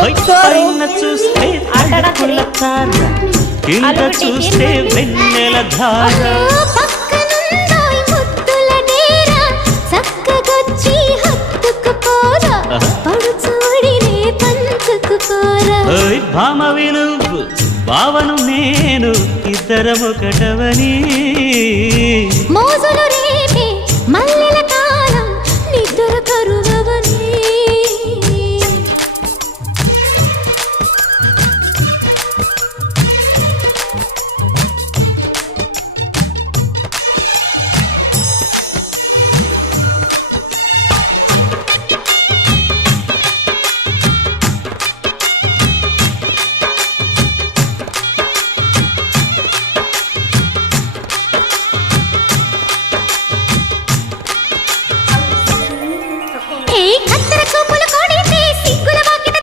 పైన చూస్తే అడకుల తార, కింద చూస్తే వెన్నెల ధార. భామ విలువు భావను నేను ఇద్దరమొకటవని మోజులు రేపే మల్లె